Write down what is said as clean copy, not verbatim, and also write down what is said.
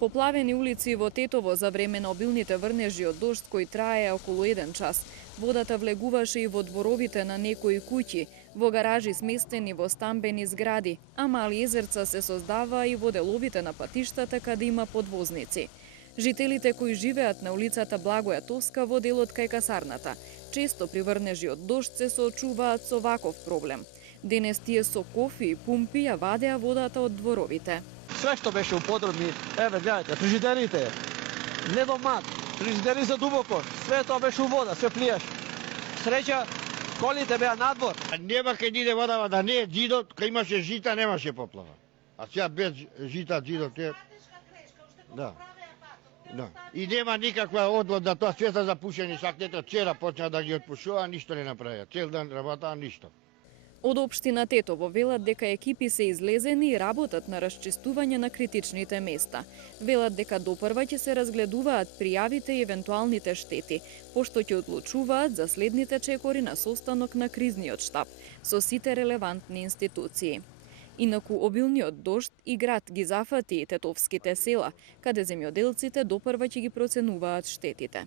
Поплавени улици во Тетово за време на обилните врнежи од дожд кој трае околу 1 час. Водата влегуваше и во дворовите на некои куќи, во гаражи сместени во стамбени згради, а мали езерца се создава и во деловите на патиштата каде има подвозници. Жителите кои живеат на улицата Благоја Тоска во делот кај касарната, често при врнежи од дожд се соочуваат со ваков проблем. Денес тие со кофи и пумпи ја вадеа водата од дворовите. Све што беше у подруми, еве гледате, фрижидерите, не домат, фрижидери за дубоко, све тоа беше у вода, све плиеш. Среќа, колите беа надвор. Нема кај иде водава да не е џидот, кај имаше жита немаше поплава. А сега без жита џидот е. Да. Да. И нема никаква одложа тоа света за пушење шахтето, вчера почна да ги отпушува, ништо не направија. Цел ден работаа ништо. Од општина Тетово велат дека екипи се излезени и работат на расчистување на критичните места. Велат дека допрва ќе се разгледуваат пријавите и евентуалните штети, пошто ќе одлучуваат за следните чекори на состанок на кризниот штаб со сите релевантни институции. Инаку обилниот дожд и град ги зафати тетовските села, каде земјоделците допрва ќе ги проценуваат штетите.